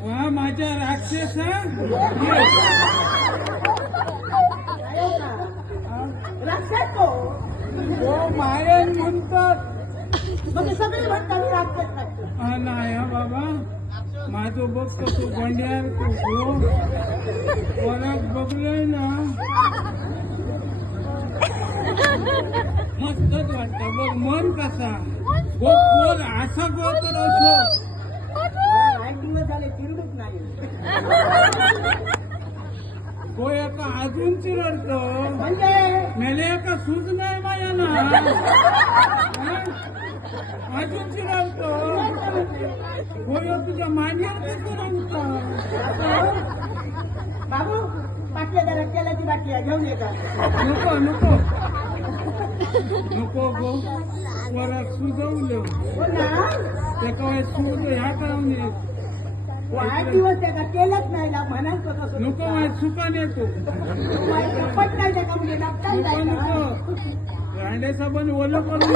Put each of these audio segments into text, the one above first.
Wah, macam akses lumayan oh, muntah. Bagaimana ya, Baba? Masuk bos ke Tuhan, ya, Tuhan. Walau, Bapak, मस्तच वाटतं. बघ मन कसा. गो कोण असा गो तर असो. मला आठ दिवस झाले चिरडूच नाही गो एका अजून चिरडतो. म्हणजे मेले एका सूज नाही माझ्या ना? अजून चिरडतो. गो तुझ्या मांडीवर कसं रंगतो बाबू पाटल्या जरा तेलाची बाटली आहे, घेऊन येतात नको नको. नको गो. परत सुजवलं. ना त्या काय सूज ह्या हो, आठ दिवस त्याचा केलंच नाही ना म्हणायचं कसं नको सुकान येतो. नाही म्हणजे नको. नको साबण ओलं करून.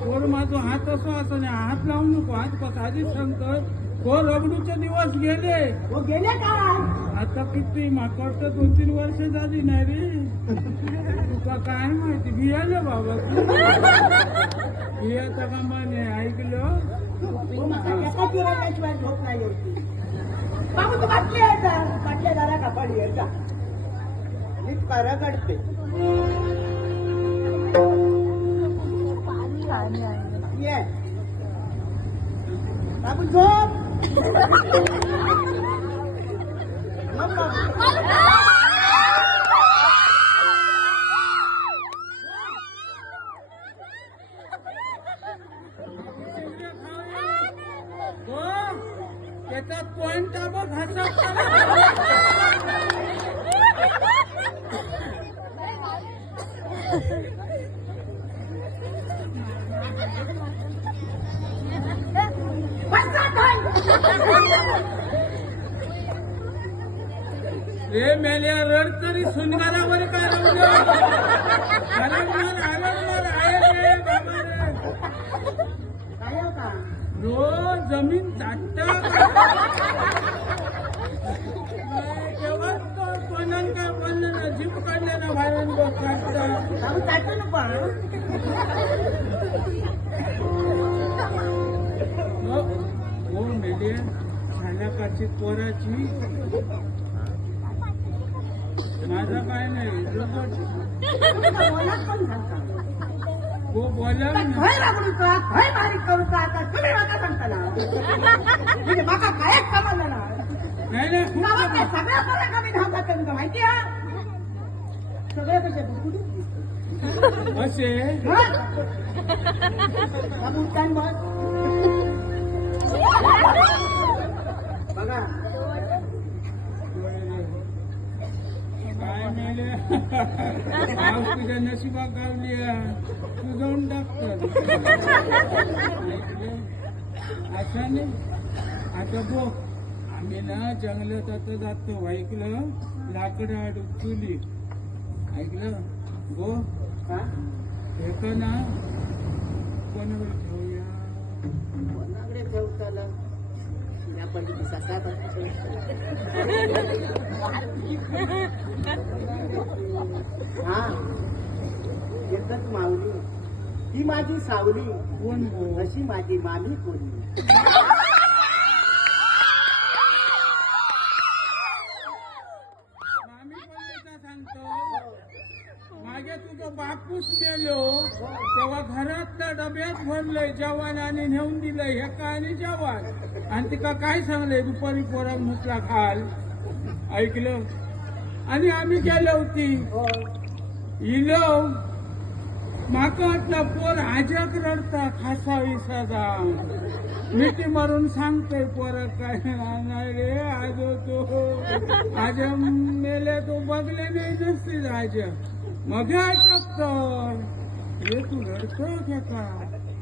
पोर माझा हात असो असं नाही. हात लावू नको. हात कसा आधीच सांगतोय. हो रबडूचे दिवस गेले. हो गेले का? आता किती माकड तर दोन तीन वर्ष झाली नाही रे. तुका काय माहिती? बियालं बाबा. बियाचा का म्हणे ऐकलं. हो, एका झोप नाही होती बाबू तू बाटली आहे का? बाटल्या जरा का पडली आहे का नीट त्याचा पॉइंट बघ रे मेल्या रड तरी सुनगारावर काय रडलं? आरडणार, आरडणार, आहे रे बाबा रे. काय हो का रोज जमीन चाटता तेव्हाच तो कोणाला काय बोललं ना जीव काढले ना बाहेरून बघ काढता बाबू चाटू नको हा. हो हो मेले झाल्याकाची पोराची माझा काय नाही रगड. तुला बोलाच पण सांगता हो बोला ना खय राबडू का? खय बारीक करू का? आता तुम्ही माका सांगता ना. म्हणजे माका कायच समजलं ना. नाही नाही खूप. सगळ्या पोरं कमी धावतात तुमचं माहिती आहे? सगळे कसे बुकुडी असे? बघा. मेले आज तुझ्या नशिबात गावली. तू जाऊन टाकतात असं नाही. आता बघ आम्ही ना जंगलात आता जातो. ऐकलं? लाकडं चुली. ऐकलं? गो हा? का ना कोणावर ठेवूया? कोणाकडे ठेवताला हा. एकच माऊली. ही माझी सावली. कोण गो अशी माझी मामी कोणी मामी कोणत्याचा सांगतो तुझा बापूस गेलो तेव्हा घरात त्या डब्यात भरलंय जवान आणि नेऊन दिलंय हे का आणि जवान. आणि तिका काय सांगलंय? दुपारी पोराक म्हटला खाल. ऐकलं? आणि आम्ही गेलो होती. इलो माका वाटलं पोर आजक रडता खासा विसादा मिठी मारून सांगतोय पोर काय नाही रे? आज तो आज मेले तो बघले नाही नसतील आजक मग अटक हे तू रडतो का